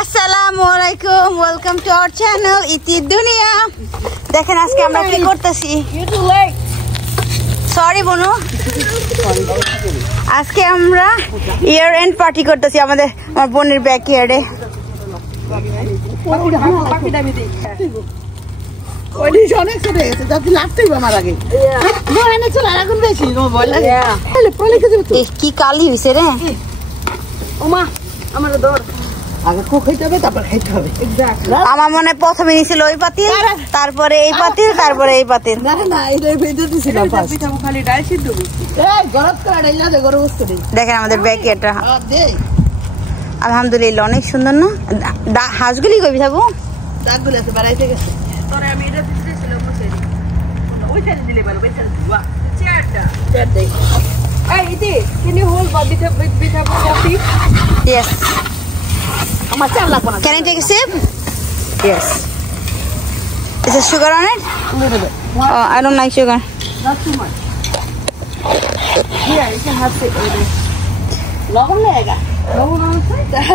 আসসালামু আলাইকুম, welcome to our channel ইতি দুনিয়া। দেখেন আজকে আমরা কি করতেছি। সরি বনু, আজকে আমরা ইয়ার এন্ড পার্টি করতেছি আমার বোনের ব্যাকইয়ার্ডে। কি কালি হয়েছে রে আমার মনে প্রথমে নিয়েছিল ওই পাতিল, তারপরে এই পাতিল, তারপরে এই পাতিল। দেখেন আমাদের ব্যাকইয়ার্ডটা আলহামদুলিল্লাহ অনেক সুন্দর না? হাঁসগুলি কবি থাকবো Yes. Can I take a sip? Yes. Is there sugar on it? A little bit. Oh, I don't like sugar. Not too much. Yeah, you can have sip with it. Lobon lega. Lobon on the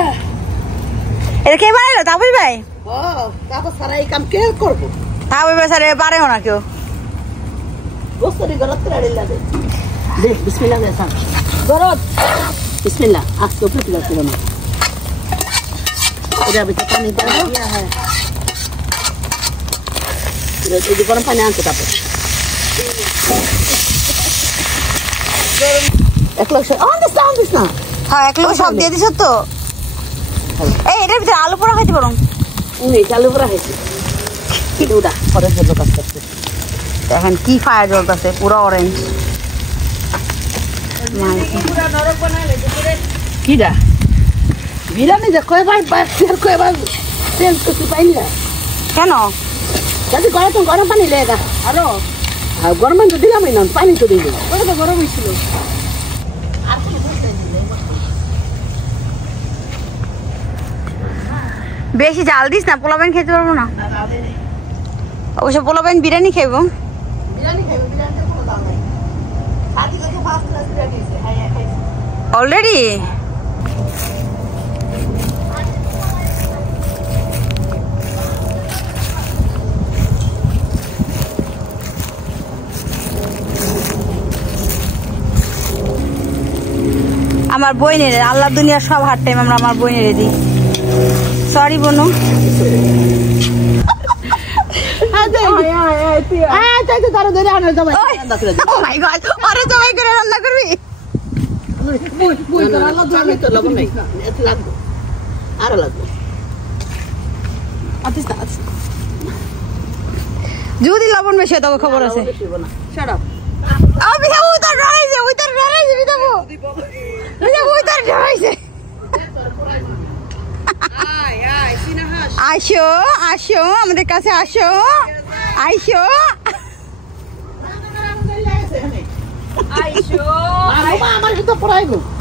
এটা কে বানাইলো? তাবুই ভাই? ও, তারপর সারা এই কাম কে করবো? তাবুই ভাই সারা পারেও না কেউ। গোস্তরি গরত করে লাগে। দেখ বিসমিল্লাহ দেসাম। গরত। বিসমিল্লাহ। আজকে উপরে তুলে ছিল না। এটা ভিতরে পানি দাও। ইয়া হ্যাঁ। এটা গরম পানি আনতে তারপর। এক লোক দিস না। হ্যাঁ, এক লোক সব দিয়ে দিছ তো। এই এটার ভিতরে আলু পোড়া খাইতে পারো? আলু পোড়া খাইছি। কিন্তু ওটা পরে জন্য কাজ করছে। দেখেন কি ফায়ার জ্বলতেছে, পুরো অরেঞ্জ। কিরা বিরিয়ানি যে কয়বার চেঞ্জ করতে পাইনি না কেন? যদি গরম পানি লেগা আরো গরম পানি তো দিলামই না, পানি তো দিল ওটা তো গরমই ছিল। বেশি জাল দিস না, পোলাপাইন খেতে পারবো না। অবশ্য পোলাপাইন বিরিয়ানি খাইবো। অলরেডি আমার বইনের আল্লাহ দুনিয়ার সব হার টাইম আমরা আমার বইনের দিই। সরি বনু। যদি লবণ বেশি তবে খবর আছে। আসো আসো আমাদের কাছে আসো, আইসো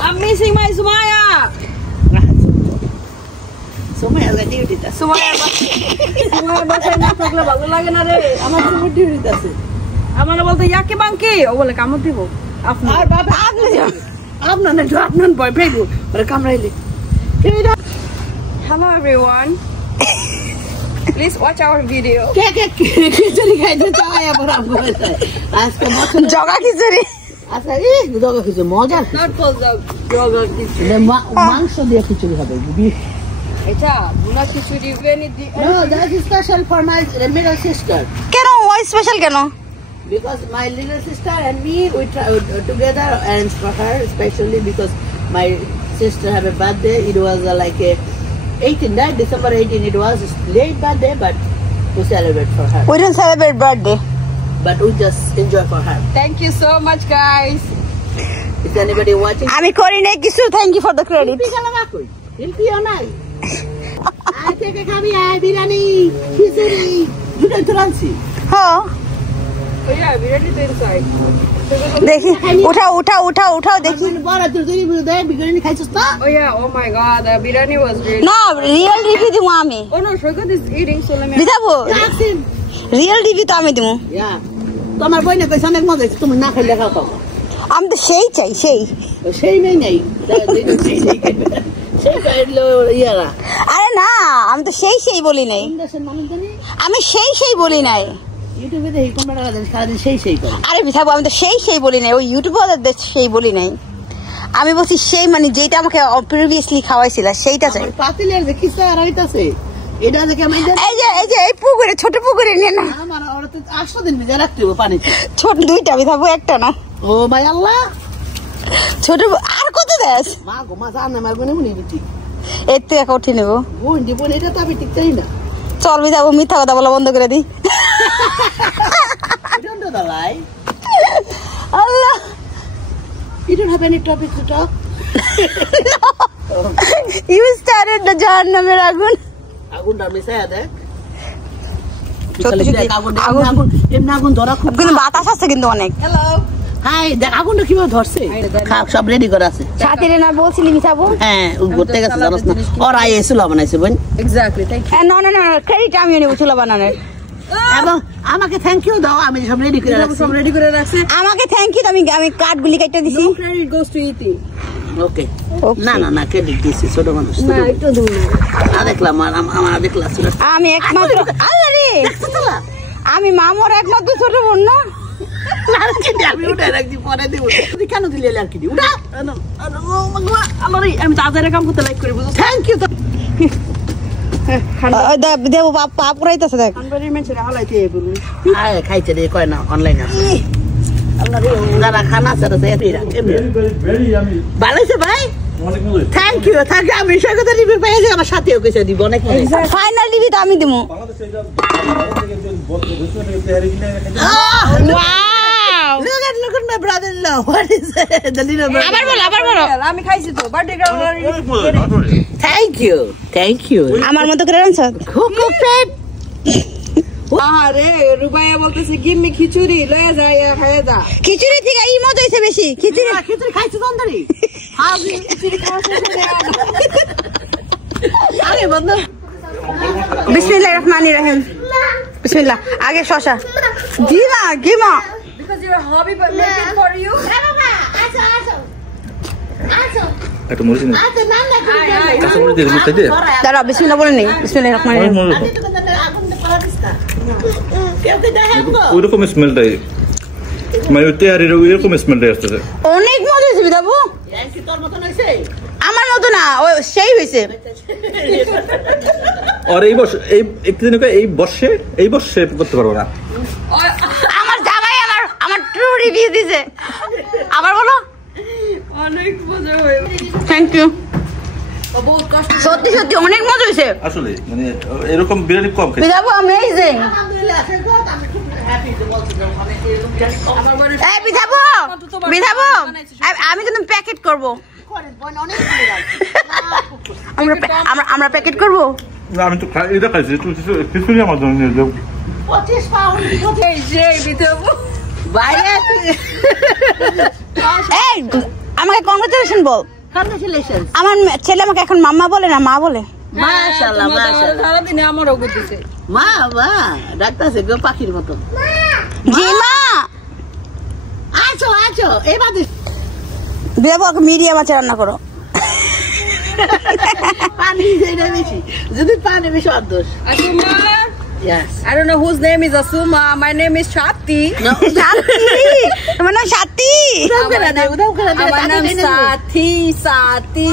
I'm missing my Sumaya. Sumaya বাসায় না থাকলে ভালো লাগে না রে। আমার তো ডিউটি আছে। আমার বলতে ইয়াকে বাঙ্কি ও বলে কামড় দিব। আপনার বাবা আপনার না আপনার বয়ফ্রেন্ড ওরে কামড়াইলে। Hello everyone. Please watch our video. খিচুড়ি খাইতে চাই আবার আপনারা। আজকে জগা খিচুড়ি। আচ্ছা এই জগা খিচুড়ি মজা। জগা খিচুড়ি মাংস দিয়ে খিচুড়ি হবে। এটা বুনা খিচুড়ি বেনি দি। No, that is special for my middle sister. কেন? ওই স্পেশাল কেন? Because my little sister and me we together arranged for her, especially because my sister have a birthday. It was like a 18, right? December 18. It was late birthday, but we celebrate for her. We don't celebrate birthday, but we just enjoy for her. Thank you so much, guys. Is anybody watching? আমি করি নাই কিছু। Thank you for the credit. Hilpi onai. I take a খাবি I biryani খিচুড়ি দুটোই তো রাঁধছি। হ্যাঁ ওইয়া বিরিয়ানি তো inside. দেখি উঠাও দেখি। বড় তুই বিরিয়ানি বিরিয়ানি খাইছস না? ওইয়া oh my god, the biryani was great. না রিয়েল রিভিউ দিমু আমি। Oh no, Shogat is eating, so let me দিদাবো রিয়েল রিভিউ তো আমি দিমু। ইয়া তোমার বইনে কইছ অনেক মজা হইছে, তুমি না খাইলে খাও তো। আমি তো সেই চাই সেই সেই নেই সেই ইয়ারা আরে না আমি তো সেই বলি নাই কোন দেশের মানুষ জানি আমি সেই বলি নাই ইউটিউবে দেখি কোনটা জানি সারাদিন সেই করে আরে বিথাবো আমি তো সেই বলি নাই ওই ইউটিউবে সেই বলি নাই আমি বলছি সেই মানে যেটা আমাকে প্রিভিয়াসলি খাওয়াইছিল সেইটা চাই পাতিলের যে খিসা আর হইতাছে এটা দেখে আমি এই পুকুরে ছোট পুকুরে নিয়ে না আমার ওরা তো 8 দিন ভিজা রাখতে হবে পানিতে ছোট দুইটা বিথাবো একটা না ও ভাই আল্লাহ ছোট আর কত দেশ মা গো মা জানে মা গুনে মুনি বিটি এর থেকে উঠে নেবো বোন দিব এটা তো আমি ঠিক চাই না চল বিথাবো মিথ্যা কথা বলা বন্ধ করে দিই I don't know the lie. Allah You don't have any topic to talk? You started the জাহান্নামের আগুন আগুনটা মিশাই দেখ সত্যি আগুন ধরা খুব কিন্তু বাতাস আছে কিন্তু অনেক হ্যালো হাই দেখ আগুনটা কিভাবে ধরছে সব রেডি করা আছে সাথীরে না বলছিলি মিশাবো হ্যাঁ ঘুরতে গেছে জানোস না ওর আই এসেছিল বানাইছে বোন Exactly, thank you. না ক্রেডিট আমি নেব চুলা বানানোর এবং আমাকে থ্যাংক ইউ দাও আমি সব রেডি করে রাখছি সব রেডি করে রাখছে। আমাকে থ্যাংক ইউ আমি কার্ডগুলি কেটে দিছি No credit goes to ET. ওকে না ক্রেডিট দিছি ছোট মানুষ না একটু দূর না। দেখলাম আমার দেখলাম আমি একমাত্র আরে আমি মামুর একমাত্র ছোট বোন না আমি উঠে রাখছি পরে দেবো তুই কেন দিলি আর কি দি উঠা আমি তাড়াতাড়ি কাম করতে লাইক করি বুঝছো? থ্যাংক ইউ দেবো পাপ করাইতেছে দেখ আনবারি মেনশন হালাইতে বলুন। আয় খাইছে রে কয় না অনলাইন আছে আল্লাহ রে যারা খানা সারা ভালোইছে ভাই থ্যাংক ইউ আমি সঙ্গে তো রিভিউ পেয়েছি আমার সাথেও কিছু দিব অনেক ফাইনাল রিভিউ তো আমি দেবো Wow! Look at my brother-in-law. What is it? The little brother. আবার বলো আমি খাইছি তো বার্থডে গ্রাউন্ড Thank you. আমার মতো করে রানছ Cook it. আরে রুবাইয়া বলতেছে গিভ মি খিচুড়ি লয়ে যায় খাইয়া যা। খিচুড়ি থেকে এই মজা হইছে বেশি খিচুড়ি খিচুড়ি খাইছো তন্দরি খিচুড়ি খাওয়া আরে বন্ধু বিসমিল্লাহির রহমানির রহিম বিসমিল্লাহ আগে শশা GiMA Because you're a hobby but make it for you. একটা মরিচ নেই কাঁচা মরিচ দিয়ে দিবি খাইতে দাঁড়া বিসমিল্লাহ বলে নেই বিসমিল্লাহির রহমানির রহিম ওইরকম স্মেলটাই মানে ওই তেহারির ওইরকম স্মেলটাই আসতেছে অনেক মজা হয়েছে বিদাবু আমার মতো না ও সেই হয়েছে আর এই বর্ষ এই বর্ষে করতে পারবো না আমার জামাই আমার ট্রু রিভিউ দিছে আবার বলো অনেক মজা হয়েছে। থ্যাংক ইউ বহুত কষ্ট সত্যি অনেক মজা হয়েছে আসলে মানে এরকম বিরিয়ানি কম খাই বিদাবু অ্যামেজিং আমার বাড়ি এই বিদাবু আমি কিন্তু প্যাকেট করব আমরা প্যাকেট করব না আমি তো এটা খাইছি খিচুড়ি আমার জন্য নিয়ে যাও এই যে বিদেবু এই আমাকে কংগ্রাচুলেশন বল Congratulations. আমার ছেলে আমাকে এখন মাম্মা বলে না মা বলে মাশাআল্লাহ সারাদিনে আমারও করতেছে মা ডাক্তারছে গো পাখির মতো জি মা আছো এবার দেবো মিডিয়াম আছে রান্না করো পানি যেটা বেশি যদি পানি বেশি অদোষ আসুমা Yes. I don't know whose name is Asuma. My name is Shakti. No. তোমার নাম সাথী আমার নাম সাথী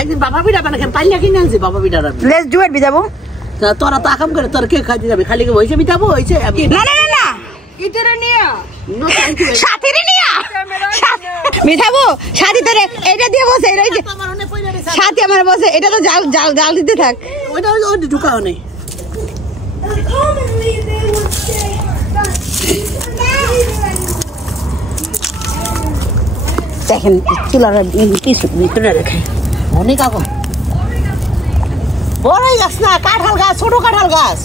একদিন বাবা বিড়া বানাকে পাইলা কিনে আনছি বাবা বিড়া লেটস ডু ইট বিদাবু তোরা তো আকাম করে তোর কে খাইতে যাবে খালি কি হইছে বিতাবো হইছে না ইতরে নিয়া সাথীরে নিয়া মিঠাবু সাথী তোরে এটা দিয়ে বসে এই যে সাথী আমার বসে এটা তো জাল দিতে থাক ওইটা ওই ঢুকাও নেই দেখেন চুলার ভিতরে রেখে অনেক আগুন বড় গাছ না কাঁঠাল গাছ ছোট কাঁঠাল গাছ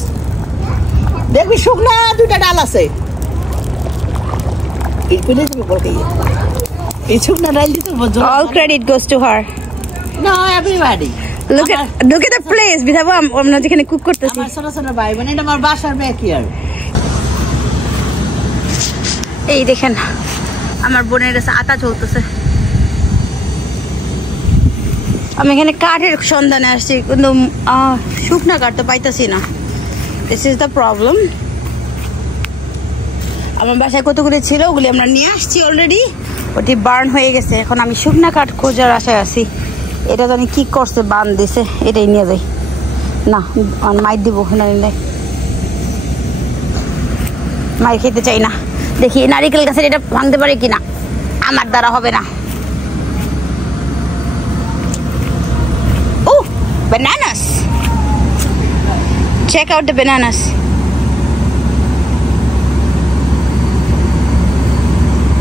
দেখবি শুকনা দুইটা ডাল আছে এই শুকনা ডাল দিতে all credit goes to her No, everybody. look at the place বিধাবু আমরা যেখানে কুক করতেছি আমার ছোট ছোট ভাই বোন এটা আমার বাসার ব্যাকইয়ার্ড এই দেখেন আমার বোনের কাছে আটা চলতেছে আমি এখানে কাঠের সন্ধানে আসছি, কিন্তু শুকনা কাঠ তো পাইতেছি না। This is the problem. আমার বাসায় কতগুলি ছিল, ওগুলি আমরা নিয়ে আসছি অলরেডি, ওটি বার্ন হয়ে গেছে। এখন আমি শুকনা কাঠ খোঁজার আশায় আছি। এটা জানি কি করছে, বান দিছে, এটাই নিয়ে যাই। না মাইর দিব না, নিলে মাইর খেতে চাই না। দেখি নারিকেল গাছের এটা ভাঙতে পারে কিনা, আমার দ্বারা হবে না। ও bananas, check out the bananas.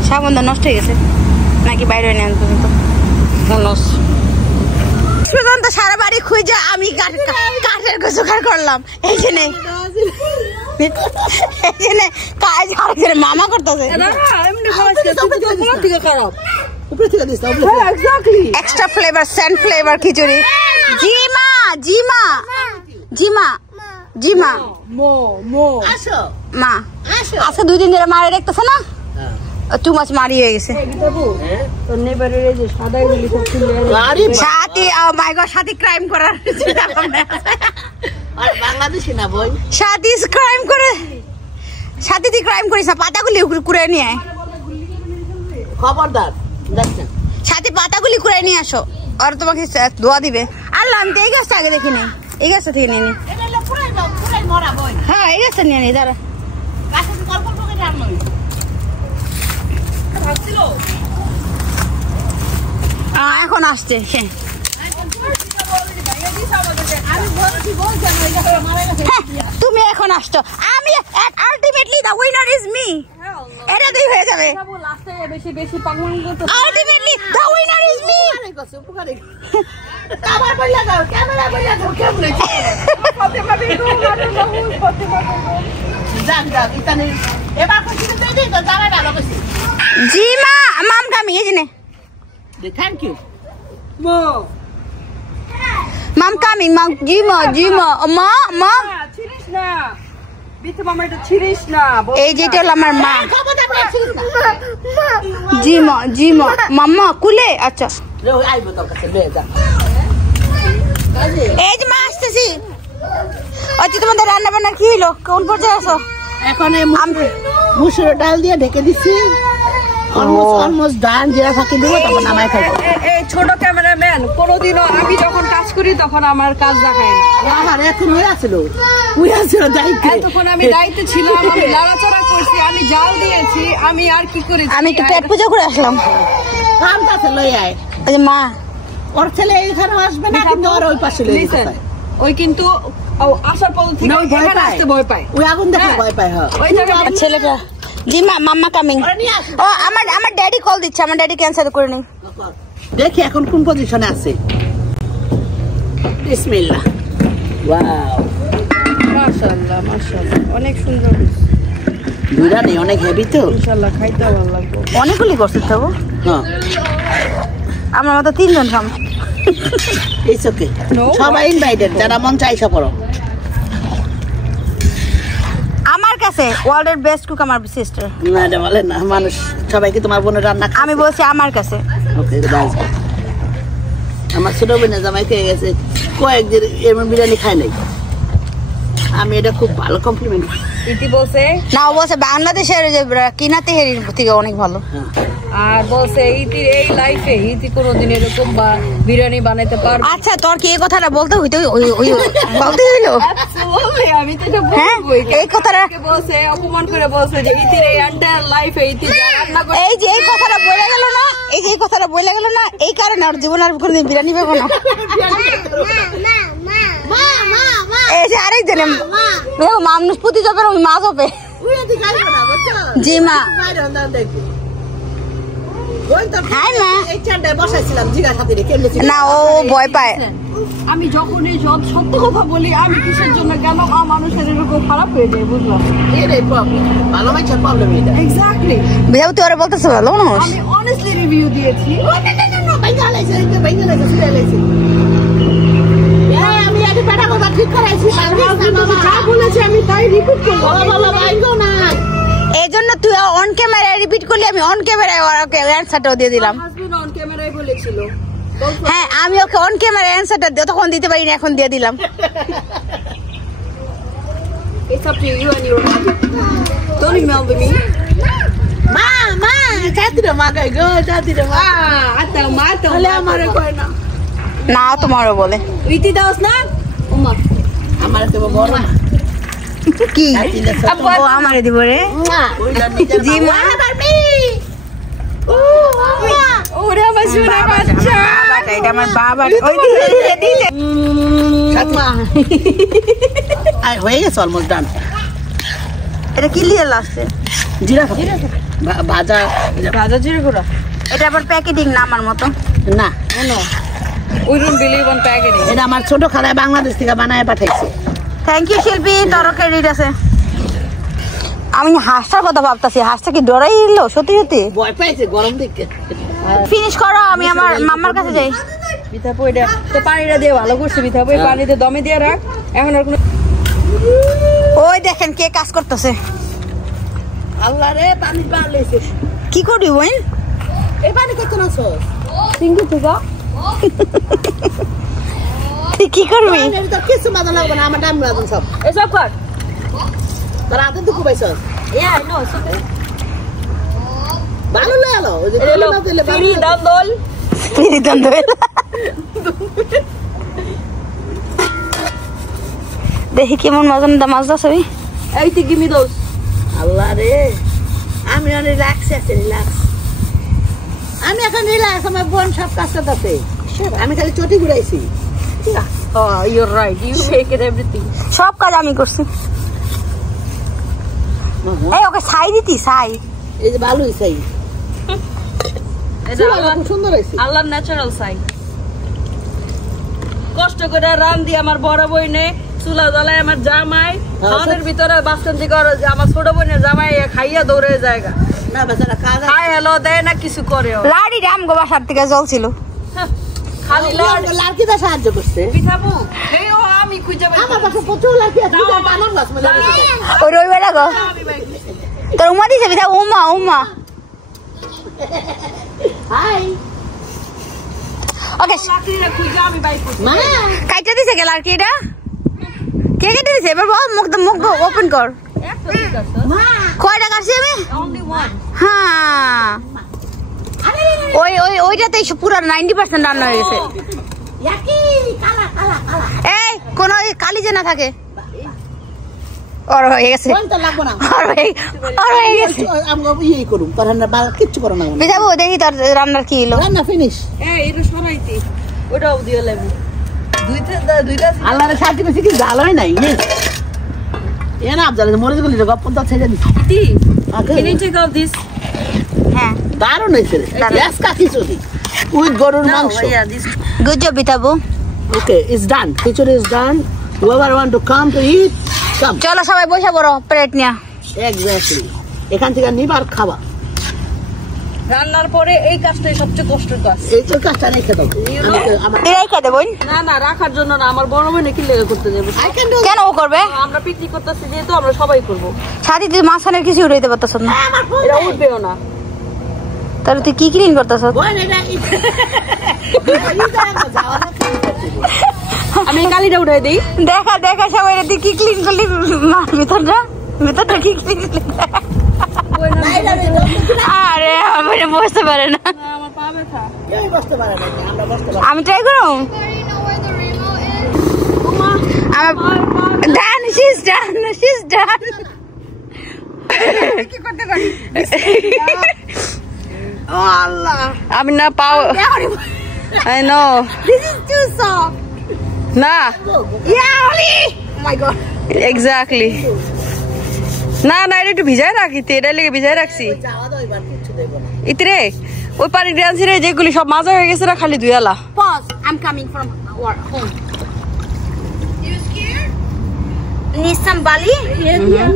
সাবন্ধ নষ্ট হয়ে গেছে নাকি বাইরে নেন পর্যন্ত পর্যন্ত সারা বাড়ি খুঁজে আমি কাঠের গোছগার করলাম। এই যে নেই, কাজ মামা করতেছে। এক্সট্রা ফ্লেভার, সেন্ট ফ্লেভার খিচুড়ি। জিমা জিমা জিমা জিমা মা আজকে 2 দিন ধরে মারে দেখতেছে না, টু মাছ মারি হয়ে গেছে। সাথী ক্রাইম করার সাথী ক্রাইম করে, সাথী তুই ক্রাইম করিস না, পাতাগুলি কুড়ে নিয়ে আয়। খবরদার সাথী পাতাগুলি কুড়ে নিয়ে আসো, আর তোমাকে দোয়া দিবে। আর লামতে এই গাছটা আগে দেখিনি, এই গাছটা থেকে নিয়ে নি। হ্যাঁ এই গাছটা নিয়ে নি, দাঁড়া। এখন আসছে সে। তুমি এখন আসছো, আমি ultimately the winner is me. এটাতেই হয়ে যাবে, ultimately the winner is me. জি মা, মাম কামিং, এই যে thank you mum coming, mum জিমা জিমা মা মা এই যেটা হলো আমার মা। জিমা জিমা মাম্মা কুলে। আচ্ছা এই যে মা আসতেছি। আচ্ছা তোমাদের রান্না বান্না কি হলো, কোন পর্যায়ে আছো? এখন মুসুর ডাল দিয়ে ঢেকে দিচ্ছি, অলমোস্ট ডান, জিরা ফাঁকি দিব, তারপর নামাই খাবো। এই ছোট ক্যামেরাম্যান কোনোদিনও আমি যখন কাজ করি তখন আমার কাজ দেখায় না। আর এখন হয়ে আসলো তখন আমি দায়িত্বে ছিলাম, আমি লড়াচড়া করছি, আমি জাল দিয়েছি, আমি আর কি করেছি। আমি একটু পেট পুজো করে আসলাম। কামটাছে লই আয়। ওই মা ওর ছেলে এইখানে আসবে না, কিন্তু ওর ওই পাশে লই যাবে। ওই কিন্তু আসার পর থেকে এখানে আসতে ভয় পায়, ওই আগুন দেখে ভয় পায়। হ্যাঁ ওই জায়গাটা ছেলেটা। জি মা, মাম্মা কামিং। ও আমার ড্যাডি কল দিচ্ছে, আমার ড্যাডি ক্যান্সেল করে নি। দেখি এখন কোন পজিশনে আছে। বিসমিল্লাহ। ওয়াও, মাশাআল্লাহ মাশাআল্লাহ, অনেক সুন্দর। দুইটা নেই, অনেক হেভি তো। ইনশাআল্লাহ খাইতে ভালো লাগবে। অনেকগুলি করছিস তো? হ্যাঁ আমার মতো 3 জন খাম। ইটস ওকে, সবাই ইনভাইটেড, যারা মন চাইছে করো। আমার কাছে ওয়ার্ল্ডের বেস্ট কুক আমার সিস্টার। না এটা বলে না, মানুষ সবাইকে তোমার বোনের রান্না খায়। আমি বলছি আমার কাছে। Okay that's good. আমার ছোট বোনের জামাই খেয়ে গেছে, কয়েকদিন এমন বিরিয়ানি খায় নাই। আমি এটা খুব ভালো কমপ্লিমেন্ট। ইতি বলছে না, ও বলছে বাংলাদেশের যে কিনা তেহেরির থেকে অনেক ভালো। আর বলছে ইতির এই লাইফে ইতি কোনোদিন এরকম বিরিয়ানি বানাইতে পারবে। আচ্ছা তোর কি এই কথাটা বলতে হইতো, বলতে হইলো? আমি তো এটা বলবই। এই কথাটা বলছে, অপমান করে বলছে যে ইতির এই এন্টায়ার লাইফে ইতি যা রান্না করে। এই যে এই কথাটা বলে গেল না, এই যে এই কথাটা বলে গেল না, এই কারণে আর জীবন আর কোনোদিন বিরিয়ানি পাবো না। এই যে আরেকজনে মানুষ পুঁতি যাবে, ওই মাছ হবে। জি মা। না ও ভয় পায়। আমি যখনই সত্য কথা বলি, আমি কিসের জন্য কেন মানুষের এরকম খারাপ হয়ে যায়, বুঝলাম। এক্স্যাক্টলি বিধাও তুই ওরা বলতেছে ভালো মানুষ। আমি অনেস্টলি রিভিউ দিয়েছি। আমি তাই রিপিট করবো। এই জন্য তুই অন ক্যামেরায় রিপিট করলি, আমি অন ক্যামেরায় ওকে অ্যানসারটাও দিয়ে দিলাম। হাজবেন্ড অন ক্যামেরায় বলেছিল হ্যাঁ আমি ওকে অন ক্যামেরা অ্যানসারটা তখন দিতে পারি না, এখন দিয়ে দিলাম। It's up to you and your mom. Don't email me. Ma, jati na magai go, jati na ma. Ata mato. Hale amare koi na. না তোমারও বলে Iti daos na. Uma. Amare te boro. কি ও আমারে দিব রে জি মা ওরে আমার সোনা বাচ্চা, এটা আমার বাবা ওই দিকে Satma. Ai হয়ে গেছে অলমোস্ট ডান। এটা কি লিয়ে লাগছে? জিরা ভাজা ভাজা জিরে গুঁড়া। এটা আবার প্যাকেটিং না আমার মতো না, No. We don't believe on packaging. এটা আমার ছোট খালায় বাংলাদেশ থেকে বানায় পাঠাইছে। থ্যাংক ইউ শিল্পী, তোর ক্রেডিট আছে। আমি হাঁসটার কথা ভাবতাছি, হাঁসটা কি ডরাই এলো সত্যি সত্যি? ভয় পাইছে গরম দেখে। ফিনিশ করো, আমি আমার মাম্মার কাছে যাই। পিঠাপু এটা তো পানিটা দিয়ে ভালো করছে, পিঠাপু এই পানিতে দমে দিয়ে রাখ। এখন আর কোনো ওই দেখেন কে কাজ করতেছে। আল্লাহ রে পানি পার লইছে। কি করবি বোন? এই পানি কত না সস? সিঙ্গি থেকে তুই কি করবি? এর তো কিছু মাথা লাগবে না, আমার দাম লাগবে সব। এসব কর। তোর হাতে দুঃখ পাইছস? Yeah, no, it's okay. ভালো লাগলো ওই যে Hello. না দিলে Free dandol. স্পিরিটন দোল দেখি কেমন মজাদার মাছ দাও সবই। Hey, give me those. আল্লাহ রে আমি রিল্যাক্স আছি, রিল্যাক্স। আমি এখন রিল্যাক্স, আমার বোন সব কাজ করতেছে, আমি খালি চটি ঘুরাইছি। Oh, you're right. You make it everything. সব কাজ আমি করছি। এই ওকে ছাই দিতি, ছাই। এই যে ভালোই চাই, এটা আল্লাহ খুব সুন্দর হয়েছে। আল্লাহ ন্যাচারাল সাই। কষ্ট করে রান্ধি আমার বড় বইনে, চুলা জ্বালায় আমার জামাই, খাওয়ানোর ভিতরে বাসন্তী করে আমার ছোট বোনের জামাই খাইয়া দৌড়ে জায়গা না বেচারা কাজ খাই হলো দেয় না কিছু করে লাড়ি রাম গো বাসার থেকে জল ছিল। খালি লাড়কিটা সাহায্য করছে। পিঠাপু এই ও আমি খুঁজে পাই আমার পাশে প্রচুর লাড়কি আছে, দুইটা বানর গাছ মেলে রেখেছে। ওই রইবেলা গো তোর উমা দিছে বিধা উমা উমা। হাই ওকে লাকড়িটা খুঁজে আমি বাই করছি। মা কাইটা দিছে কে লাড়কি এটা? কে কেটে দিছে? এবার বল, মুখ ওপেন কর। একটা ঠিক আছে, মা কয়টা কাটছি আমি? only one. হ্যাঁ ওইটাতেই পুরো 90% রান্না হয়ে গেছে। ইয়াকি কালা কালা কালা এই কোন কালি যে না থাকে ওর হয়ে গেছে, কোন তো লাগবো না, ওর হয়ে গেছে। আমরা ইয়ে করুম, তোর না বাল কিচ্ছু করো না। বুঝাবো দেখি তোর রান্নার কি হলো। রান্না ফিনিশ। এই এটা সরাইতি ওটাও দিয়ে লেবু দুইটা আল্লাহর সাথে বেশি কি জাল হয় নাই নে এ না আবজালে মরে গেলি রে গপ্প দা ছেড়ে দিছি টি আগে can you take out this? হ্যাঁ দারুণ হয়েছে রে গ্যাস কাটি চুরি উইথ গরুর মাংস। yeah, this গুড জব বিতাবো। Okay it's done, khichdi is done. whoever want to come to eat come। চলো সবাই বসে পড়ো প্লেট নিয়ে। এক্স্যাক্টলি, এখান থেকে নিবার খাবা। রান্নার পরে এই কাজটাই সবচেয়ে কষ্টের কাজ। এই তো কাজটা রেখে দাও। আমার এরাই খেতে বোন। না না রাখার জন্য না, আমার বড় বোন কি লেগে করতে যাবে। I can do. কেন ও করবে? আমরা পিকনিক করতেছি যেহেতু আমরা সবাই করব। সাথী তুই মাঝখানের কিছু উড়াইতে পারতেছ না, আমার ফোন এটা উঠবেও না। তাহলে তুই কি ক্লিন করতেছ? বোন এটা আমি কালিটা উঠাই দেই। দেখা দেখা সবাই তুই কি ক্লিন করলি ভিতরটা কি ক্লিন করলি? আরে আমি বসতে পারে না, আমার পা ব্যথা। এই বসতে পারে না, আমরা বসতে পারি। আমি ট্রাই করুম। আমার ডান, she's done. কি করতে পারি? ও আল্লাহ, আমি না পাও I know This is too soft. না Yeah, Oli. Oh my god. Exactly না না এটা একটু ভিজায় রাখি, এটা লেগে ভিজায় রাখছি। যাওয়া দাও এবার কিচ্ছু দেব না। ইতরে ওই পানি ডান্সি রে যেগুলি সব মাজা হয়ে গেছে না, খালি ধুয়ালা। Pause. I'm coming from home. You scared? Need some Bali?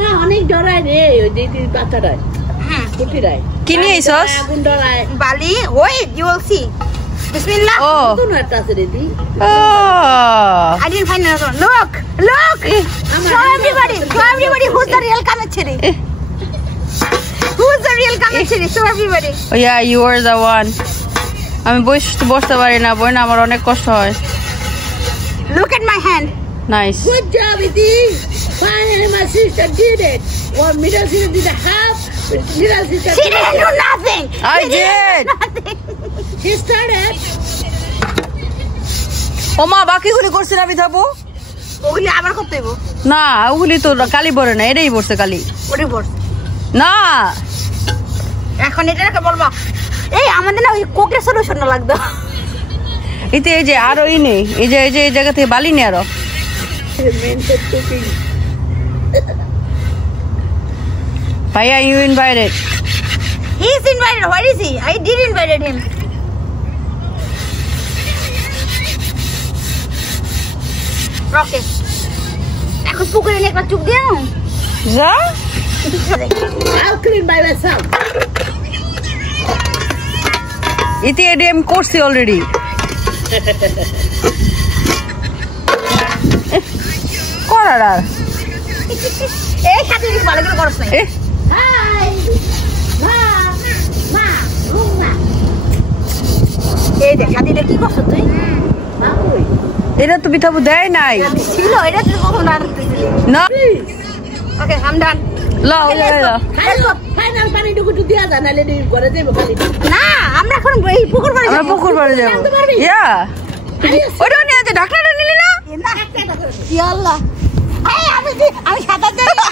না অনেক ডরায় রে ওই যে বাচ্চাটায় কুটিরায় কি নিয়ে আইছস? আগুন ডরায়। Bali? Wait, you will see. Bismillah. ও কোন একটা আছে রেডি। ও I didn't find another one. Look. Show everybody who's the real Kamachiri. Who's the real Kamachiri? Show everybody. yeah, you are the one. আমি বসতে পারি না বোন, আমার অনেক কষ্ট হয়। Look at my hand. Nice. Good job, Iti. Finally, my sister did it. Well, middle sister did a half. Middle sister She didn't do nothing. I did. She started. ও মা বাকিগুলি করছি না বিধাবো? ওগুলি আবার করতে হইব না, ওগুলি তো কালি পড়ে না, এটাই পড়ছে কালি। ওটাই পড়ছে না এখন এটাকে বলবা এই আমাদের না ওই কোকের সলিউশন লাগতো। এতে এই যে আরো ই নেই, এই যে এই জায়গা থেকে বালি নেই আরো। ভাইয়া you invited. He is invited. Where is he? I did invited him. Okay. এখন পুকুরে নিয়ে একটা চুপ দিয়ে নাও। যা I'll clean by myself. এতে এডি আমি করছি অলরেডি। করার আর এই সাথে ভালো করে করছ না। Hi. Ma. Ma. Ma. এই দেখ সাথে কি করছ তুই? Ma. Oi. এটা তো বিধাবু দেয় নাই। ছিল এটা তুই কখন রাখতেছিলি? না ওকে আই এম ডান। লাও লাও Final পানি টুকু দিয়া দা নালে দিন করে দেব খালি। না আমরা এখন এই পুকুর পাড়ে আমরা পুকুর পাড়ে যাব। ইয়া ওটা নিয়ে যে ঢাকনাটা নিলি না? ইয়াল্লাহ এই আমি সাঁতার জানি না।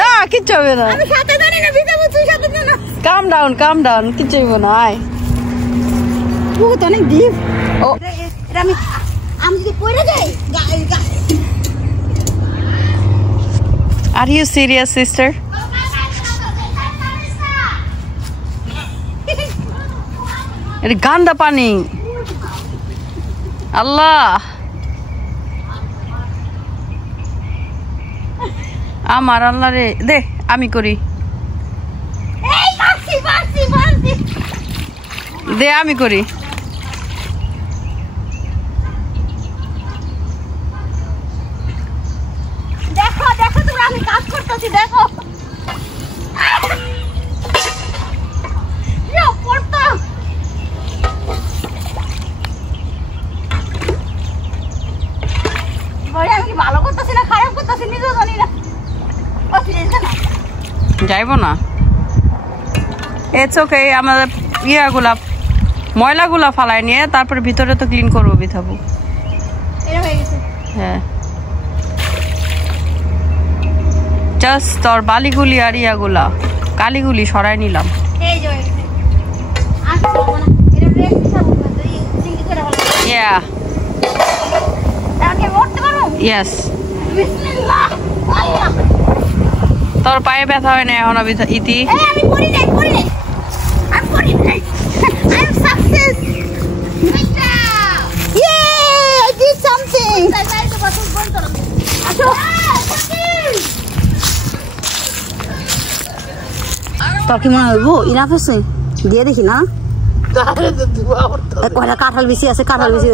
না কিচ্ছু হবে না। আমি সাঁতার জানি না ভিতরে তুই সাঁতার জানা। কাম ডাউন কিচ্ছু হবে না। আয় পুকুর তো অনেক ডিপ। ও এটা আমি যদি পড়ে যাই Are you serious, sister? এটা গান্দা পানি। আল্লাহ আমার আল্লাহ রে, দে আমি করি, এই পারছি দে আমি করি। দেখো তোমরা আমি কাজ করতেছি দেখো। পড়তো আমি কি ভালো করতেছি না খারাপ করতেছি নিজেও জানি না। যাইব না, ইটস ওকে। আমাদের ইয়াগুলা ময়লাগুলা ফালাই নিয়ে তারপরে ভিতরে তো ক্লিন করবো বিথাবো। এটা হয়ে গেছে। হ্যাঁ জাস্ট তোর বালিগুলি আর ইয়াগুলা কালিগুলি সরাই নিলাম। এই যে হয়ে গেছে। আচ্ছা না এটা ব্রেক দিছাবো তুই সিঙ্গি করে ভালো। ইয়া তাকে করতে পারো? ইয়েস। বিসমিল্লাহ আল্লাহ। তোর পায়ে ব্যথা হয় না এখন ইতি? এই আমি করি নাই আমি করি নাই। I am success. Yay! I did something. আসো। তোর কি মনে হইব ইনাফ আছে? দিয়ে দেখি না কয়টা কাঁঠাল বেশি আছে, কাঁঠাল বেশি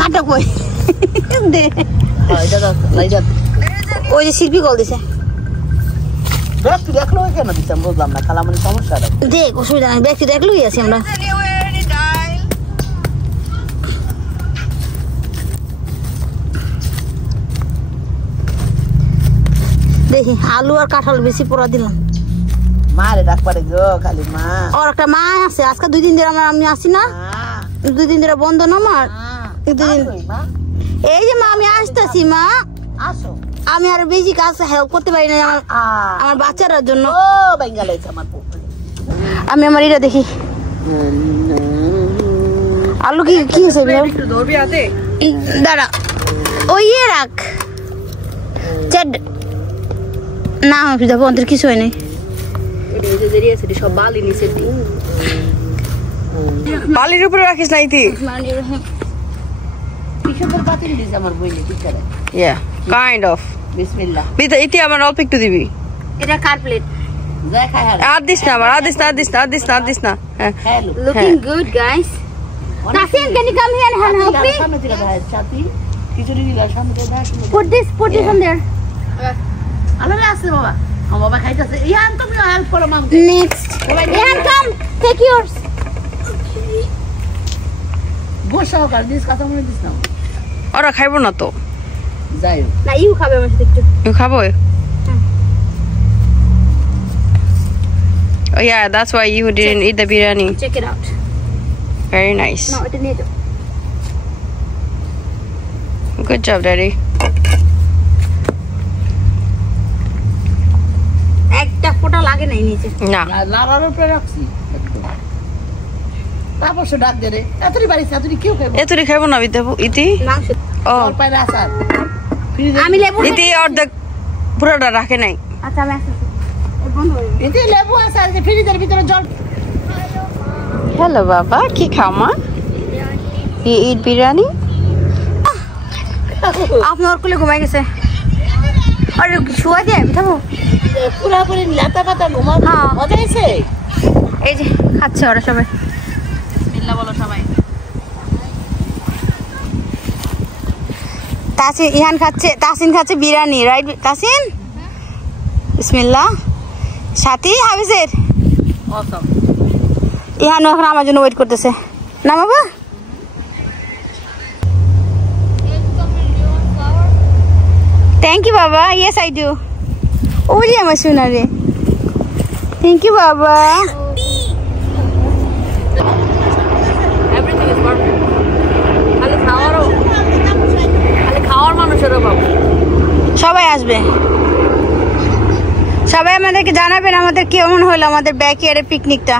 কাঁটা কই দে। ওই যে শিল্পী কল দিছে দেখলো কেন দিতাম বুঝলাম না, খালা মানে সমস্যা দেখ অসুবিধা নাই, ব্যক্তি দেখলোই আছি আমরা। দেখি আলু আর কাঁঠাল বেশি পোড়া দিলাম। মারে ডাক পারে গো খালি মা। আর একটা মা আছে আজকে 2 দিন ধরে আমি আসি না, 2 দিন ধরে বন্ধ না আমার। 2 দিন এই যে মা আমি আসতেছি মা। আসো। আমি আর বেশি কাজ হেল্প করতে পারি না আমার বাচ্চাটার জন্য। ও বেঙ্গালে আমার আমি আমার এটা দেখি আলু কি কি হয়েছে একটু ধরবি হাতে দাঁড়া ওই রাখ না দেখো আমাদের কিছু হয় নাই। সব বালি নিচে বালির উপরে রাখিস না ইতি। কাইন্ড অফ বিসমিল্লাহ। ইতি আমার অল্প একটু দিবি। এটা কার প্লেট? আর দিস না আমার, আর দিস না। Looking good guys. Nasim, can you come here and help me? Put this on there. আলো আছে বাবা। আমার বাবা খাইতেছে ইয়ান তুমি হেল্প করো মাম নেক্সট ইয়ান কাম টেক yours বসো কার দিস কথা মনে দিস না ওরা খাইবো না তো যাই না ইউ খাবে আমার সাথে একটু You খাবো Oh yeah, that's why you didn't eat the biryani. Check it out Very nice. না এটা নিয়ে যাও Good job, Daddy. একটা ফোঁটা লাগে নাই নিচে না লাগার উপরে রাখছি তারপর সে ডাক দে রে এতরি বাড়ি এতরি কেউ খাবে এ তুই খাইবো না ইতি মাংস ও ওর পাইলে আসার আমি লেবু ইতি অর্ধেক পুরোটা রাখে নাই আচ্ছা আমি আসছি বন্ধ হয়ে এতে লেবু আসার যে ফ্রিজের ভিতরে জল হ্যালো বাবা কি খাও মা You eat biryani? আপনার কোলে ঘুমাই গেছে আর শুয়া যায় বিঠাবো পুরাপুরি লাতা পাতা ঘুমা হ্যাঁ। মজা হয়েছে এই যে খাচ্ছে ওরা সবাই বিসমিল্লাহ বলো সবাই তাসিন ইহান খাচ্ছে তাসিন খাচ্ছে বিরিয়ানি রাইট তাসিন বিসমিল্লাহ সাথী হাফিজের অসম ইহান এখন আমার জন্য ওয়েট করতেছে না বাবা থ্যাংক ইউ বাবা ইয়েস আই ডু ওলি আমার শোনা রে থ্যাংক ইউ বাবা এভরিথিং ইজ পারফেক্ট খালি খাওয়ার মানুষেরও বাবু সবাই আসবে সবাই আমাদেরকে জানাবেন আমাদের কেমন হলো আমাদের ব্যাকইয়ার্ডে পিকনিকটা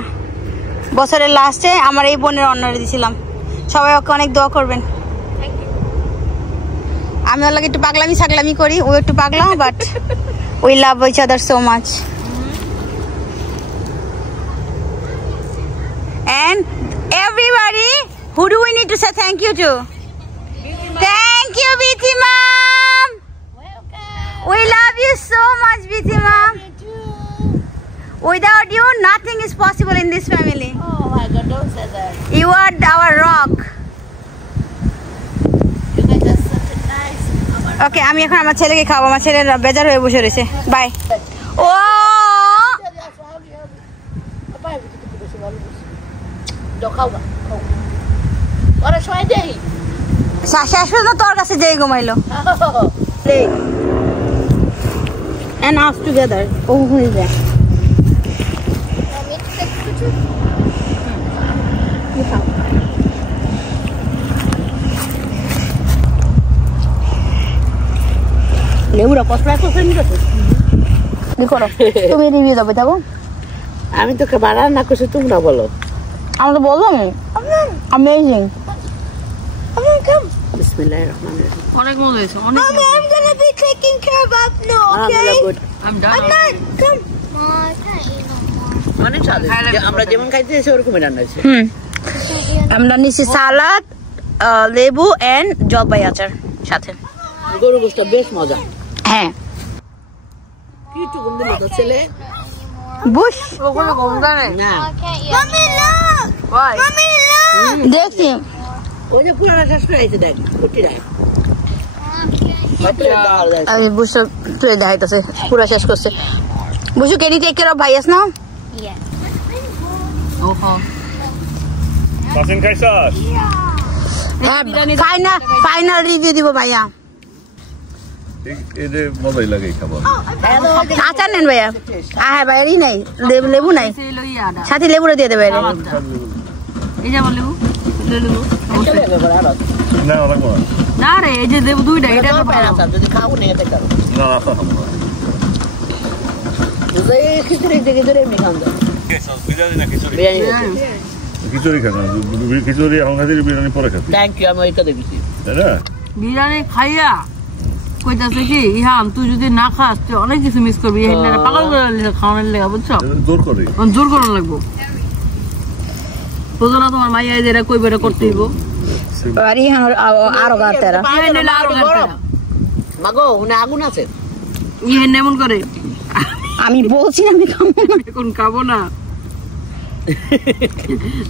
বছরের লাস্টে আমার এই বোনের অন্যরে দিয়েছিলাম সবাই ওকে অনেক দোয়া করবেন আমি ওর লাগে একটু পাগলামি সাগলামি করি ও একটু পাগলাম but we love each other so much and everybody who do we need to say thank you to thank you Biti mom we love you so much Biti mom without you nothing is possible in this family oh my god don't say that you are our rock you guys are such a nice ওকে আমি এখন আমার ছেলেকে খাবো আমার ছেলে বেজার হয়ে বসে রয়েছে বাই ও ওরা সবাই দেই শাশুড়ি তো তোর কাছে যেই ঘুমাইলো and us together oh who is that লেবুরা কসরা কসরা নিতেছে কি করো তুমি রিভিউ দাও বেটাবো আমি তোকে বাড়া না করছি তোমরা বলো আমি তো বলবো অ্যামেজিং বিসমিল্লাহির রহমানির রহিম অনেক মজা হয়েছে অনেক I'm gonna be taking care of Abno, okay? I'm done. Come. অনেক স্বাদ হয়েছে। আমরা যেমন খাইতেছি ওরকমই রান্না হয়েছে আমরা নিছি সালাদ লেবু এন্ড জলপাই আচার সাথে গরু গোশত বেশ মজা হ্যাঁ কি টুকুন দিল তো ছেলে বুশ ওগুলো গন্ধ নেই না Why? দেখছি ওই যে পুরানা শেষ করে আইছে দেখ কুটি রাখ আমি বুশ তুই দেখাইতেছে পুরা শেষ করছে বুশু can you take care of ভাইয়াস নাও ওহো Tasin kaisas? ফাইনাল রিভিউ দিব ভাইয়া এদের মজাই লাগে খাবার আচার নেন ভাইয়া হ্যাঁ ভাইয়ারই নাই লেবু নাই সাথে লেবুটা দিয়ে দেবে এই যে বললেবু লেবু না লাগবো না না রে এই যে দেবু দুইটা এটা তো পারা যদি খাবো না এটা করো না রাস্তা খাবো না বুঝে খিচুড়ি দিকে ধরে আমি খান দাও বিরিয়ানি না খিচুড়ি বিরিয়ানি খিচুড়ি খাবো খিচুড়ি এখন খাচ্ছি বিরিয়ানি পরে খাচ্ছি থ্যাংক ইউ আমি ওইটা দেখেছি তাই না বিরিয়ানি খাইয়া কইতাছে কি ইহান তুই যদি না খাস তুই অনেক কিছু মিস করবি ইহান পাগল করে খাওয়ানোর লেগা বুঝছো জোর করে জোর করানো লাগবো বুঝো না তোমার মাইয়া যেটা কইবে এটা করতে হইব আর ইহান আরো গাতেরা মাগো উনি আগুন আছে ইহান এমন করে আমি বলছি আমি খাবো না এখন খাবো না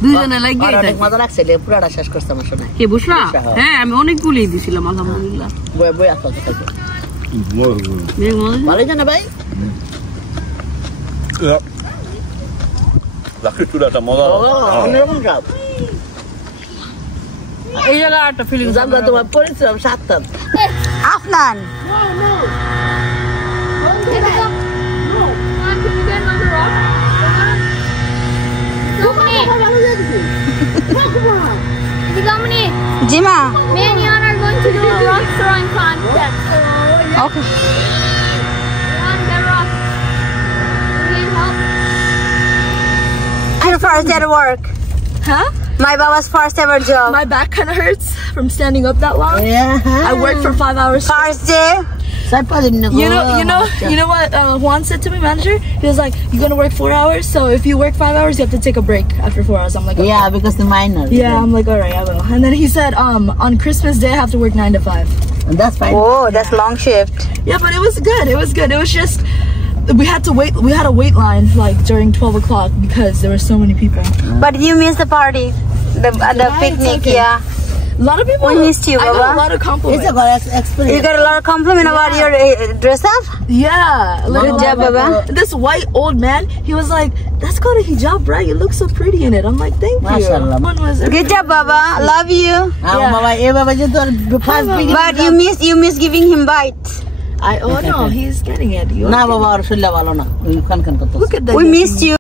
দুইজনে লাগিয়ে অনেক মজা লাগছে রে পুরাটা শেষ করতে আমার শোনা কে বুঝলা হ্যাঁ আমি অনেকগুলি দিছিলাম আলহামদুলিল্লাহ বই বই আসতে খাইছো বেশ মজা। ভালো জানা ভাই লাকি চুলাটা মজা অন্যরকম সব এই জায়গায় একটা ফিলিং জানবা তোমার পরিশ্রম সাতটা আফনান জি মা Me and Jan are going to do a rock throwing contest. Okay Jan, get rock. Need help? your first day at work Huh? my baba's first ever job My back kind of hurts from standing up that long. Yeah. I worked for 5 hours. first day You know what Juan said to me, manager? He was like, "You're gonna work 4 hours, so if you work 5 hours, you have to take a break after 4 hours." I'm like, okay. Yeah, because the minor. Yeah, I'm like, all right, I will. And then he said, on Christmas Day, I have to work 9 to 5. And that's fine. oh that's long shift Yeah, but it was good. It was good. It was just we had to wait. We had a wait line like during 12 o'clock because there were so many people. but you missed the party the Yeah, picnic it's okay. yeah A lot of people. We missed you, I got Baba. a lot of It's compliments. a good experience. you got a lot of compliment about your dress up Yeah. Like, good job baba This white old man, he was like, "That's called a hijab, right? You look so pretty in it." I'm like, "Thank you." Mashallah. One was good job baba love you Baba, Baba, just first beginning. but you miss giving him bites Oh no, he's getting it. You না বাবা আর শরীর ভালো না ওই খান খান করতে Look at that. we missed you